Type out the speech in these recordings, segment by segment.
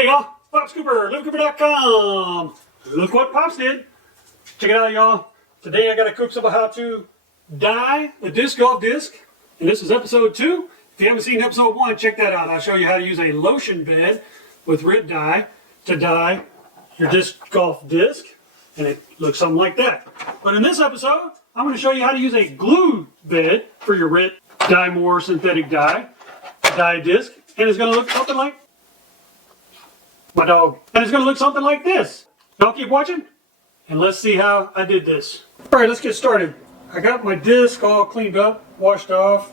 Hey y'all, Pop's Cooper, LivingCooper.com. Look what Pops did. Check it out, y'all. Today I got a Coop simple how to dye the disc golf disc. And this is episode 2. If you haven't seen episode 1, check that out. I'll show you how to use a lotion bed with RIT dye to dye your disc golf disc. And it looks something like that. But in this episode, I'm going to show you how to use a glue bed for your RIT dye more synthetic dye disc. And it's going to look something like my dog. And it's going to look something like this. Y'all keep watching and let's see how I did this. Alright, let's get started. I got my disc all cleaned up, washed off,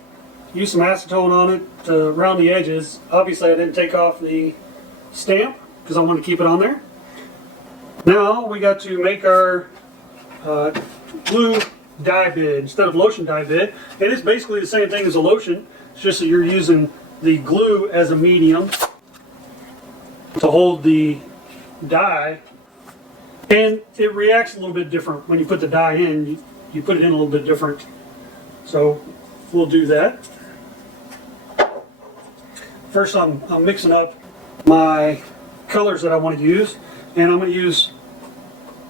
used some acetone on it to round the edges. Obviously I didn't take off the stamp because I want to keep it on there. Now we got to make our glue dye bed instead of lotion dye bed. It is basically the same thing as a lotion. It's just that you're using the glue as a medium to hold the dye, and it reacts a little bit different when you put the dye in. You put it in a little bit different, so we'll do that. First I'm mixing up my colors that I want to use, and I'm going to use,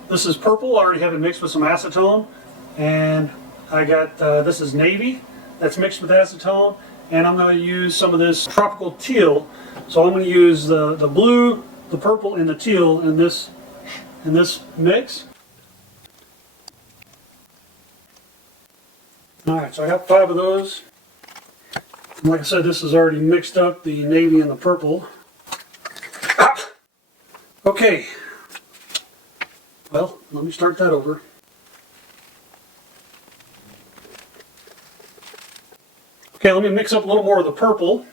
this is purple. I already have it mixed with some acetone, and I got this is navy that's mixed with acetone, and I'm going to use some of this tropical teal. So I'm going to use the blue, the purple, and the teal in this mix. Alright, so I got 5 of those. And like I said, this is already mixed up, the navy and the purple. Ah! Okay. Well, let me start that over. Okay, let me mix up a little more of the purple.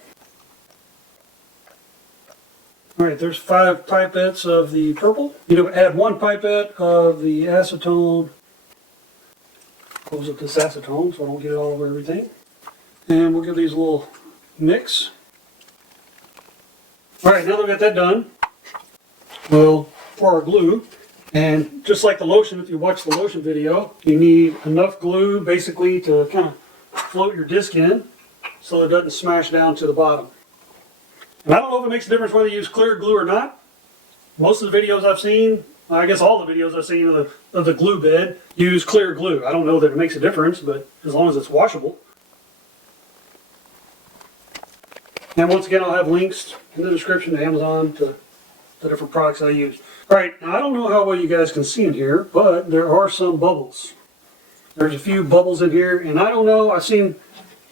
Alright, there's 5 pipettes of the purple. You add 1 pipette of the acetone. Close up this acetone so I don't get it all over everything. And we'll give these a little mix. Alright, now that we got that done, we'll pour our glue. And just like the lotion, if you watch the lotion video, you need enough glue basically to kind of float your disc in so it doesn't smash down to the bottom. And I don't know if it makes a difference whether you use clear glue or not. Most of the videos I've seen, I guess all the videos I've seen of the glue bed, use clear glue. I don't know that it makes a difference, but as long as it's washable. And once again, I'll have links in the description to Amazon to the different products I use. Alright, now I don't know how well you guys can see in here, but there are some bubbles. There's a few bubbles in here, and I don't know, I've seen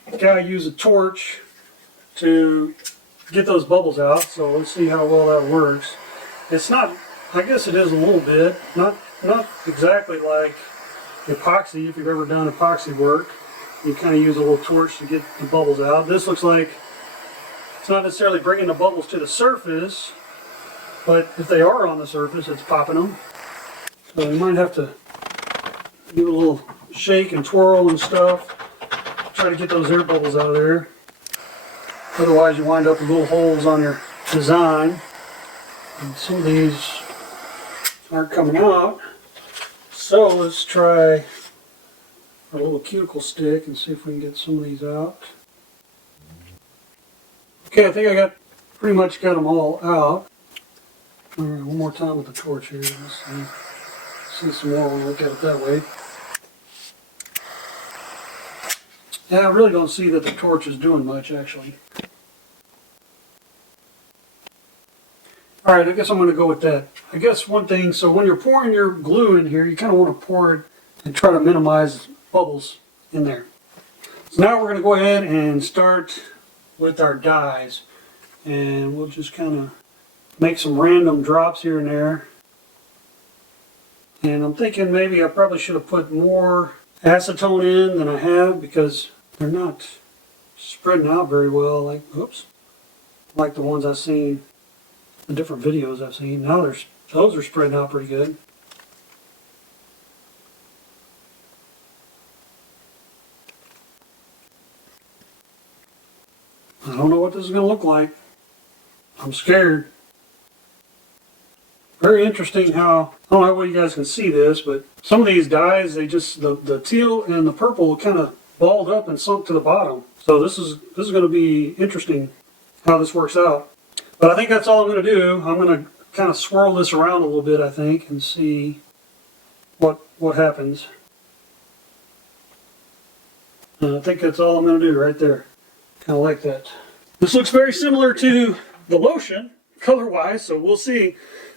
a guy use a torch to get those bubbles out, so let's see how well that works. It's not, I guess it is a little bit, not exactly like epoxy. If you've ever done epoxy work, you kind of use a little torch to get the bubbles out. This looks like it's not necessarily bringing the bubbles to the surface, but if they are on the surface, it's popping them. So you might have to give it a little shake and twirl and stuff, try to get those air bubbles out of there. Otherwise you wind up with little holes on your design. And some of these aren't coming out. So let's try a little cuticle stick and see if we can get some of these out. Okay, I think I pretty much got them all out. Alright, one more time with the torch here. Let's see some more when I look at it that way. Yeah, I really don't see that the torch is doing much actually. Alright, I guess I'm going to go with that. I guess one thing, so when you're pouring your glue in here, you kind of want to pour it and try to minimize bubbles in there. So now we're going to go ahead and start with our dyes. And we'll just kind of make some random drops here and there. And I'm thinking maybe I probably should have put more acetone in than I have because they're not spreading out very well, like the ones I've seen, the different videos I've seen. Now those are spreading out pretty good. I don't know what this is going to look like. I'm scared. Very interesting how, I don't know how you guys can see this, but some of these dyes, they just, the teal and the purple kind of balled up and sunk to the bottom. So this is going to be interesting how this works out. But I think that's all I'm going to do. I'm going to kind of swirl this around a little bit, I think, and see what happens. I think that's all I'm going to do right there. Kind of like that. This looks very similar to the lotion, color-wise, so we'll see.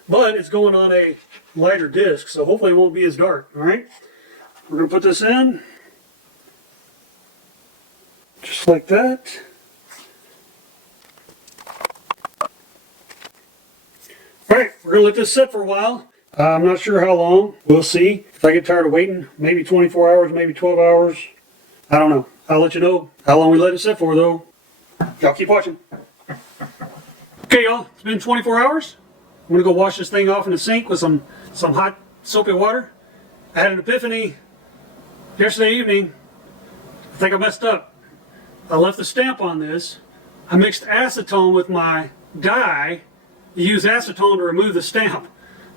But it's going on a lighter disc, so hopefully it won't be as dark. All right? We're going to put this in. Just like that. Alright, we're going to let this sit for a while. I'm not sure how long. We'll see. If I get tired of waiting, maybe 24 hours, maybe 12 hours. I don't know. I'll let you know how long we let it sit for, though. Y'all keep watching. Okay, y'all. It's been 24 hours. I'm going to go wash this thing off in the sink with some hot, soapy water. I had an epiphany yesterday evening. I think I messed up. I left the stamp on this. I mixed acetone with my dye. You use acetone to remove the stamp.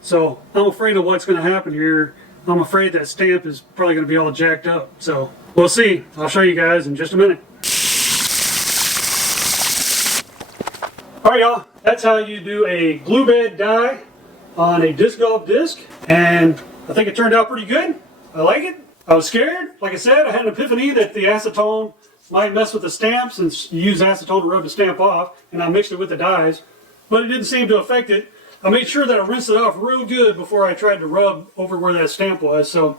So I'm afraid of what's going to happen here. I'm afraid that stamp is probably going to be all jacked up. So we'll see. I'll show you guys in just a minute. Alright y'all, that's how you do a glue bed dye on a disc golf disc. And I think it turned out pretty good. I like it. I was scared. Like I said, I had an epiphany that the acetone might mess with the stamp since you use acetone to rub the stamp off. And I mixed it with the dyes. But it didn't seem to affect it. I made sure that I rinsed it off real good before I tried to rub over where that stamp was. So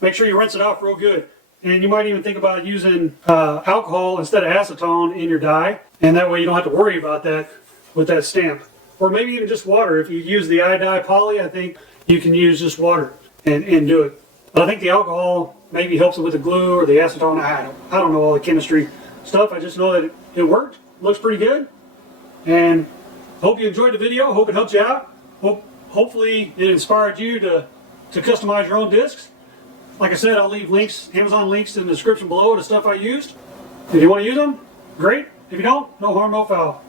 make sure you rinse it off real good. And you might even think about using alcohol instead of acetone in your dye. And that way you don't have to worry about that with that stamp. Or maybe even just water. If you use the iDye poly, I think you can use just water and do it. But I think the alcohol maybe helps it with the glue or the acetone. I don't know all the chemistry stuff. I just know that it worked. Looks pretty good. And hope you enjoyed the video. Hope it helped you out. Hopefully it inspired you to customize your own discs. Like I said, I'll leave links, Amazon links in the description below to stuff I used. If you want to use them, great. If you don't, no harm, no foul.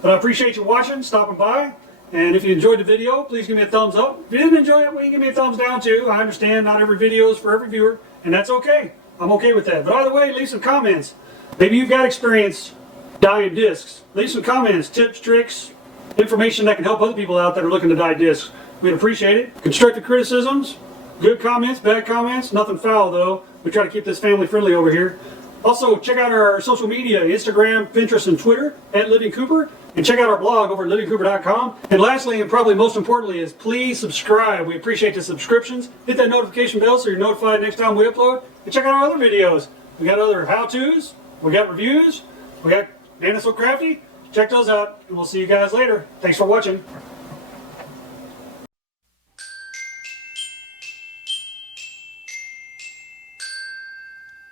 But I appreciate you watching, stopping by. And if you enjoyed the video, please give me a thumbs up. If you didn't enjoy it, well, you can give me a thumbs down too. I understand not every video is for every viewer, and that's okay. I'm okay with that. But either way, leave some comments. Maybe you've got experience dyeing discs. Leave some comments, tips, tricks, information that can help other people out that are looking to dye discs. We'd appreciate it. Constructive criticisms, good comments, bad comments, nothing foul though. We try to keep this family friendly over here. Also, check out our social media, Instagram, Pinterest, and Twitter at LivingCooper. And check out our blog over at LivingCooper.com. And lastly, and probably most importantly, is please subscribe. We appreciate the subscriptions. Hit that notification bell so you're notified next time we upload. And check out our other videos. We got other how-tos. We got reviews. We got Nana So Crafty. Check those out. And we'll see you guys later. Thanks for watching.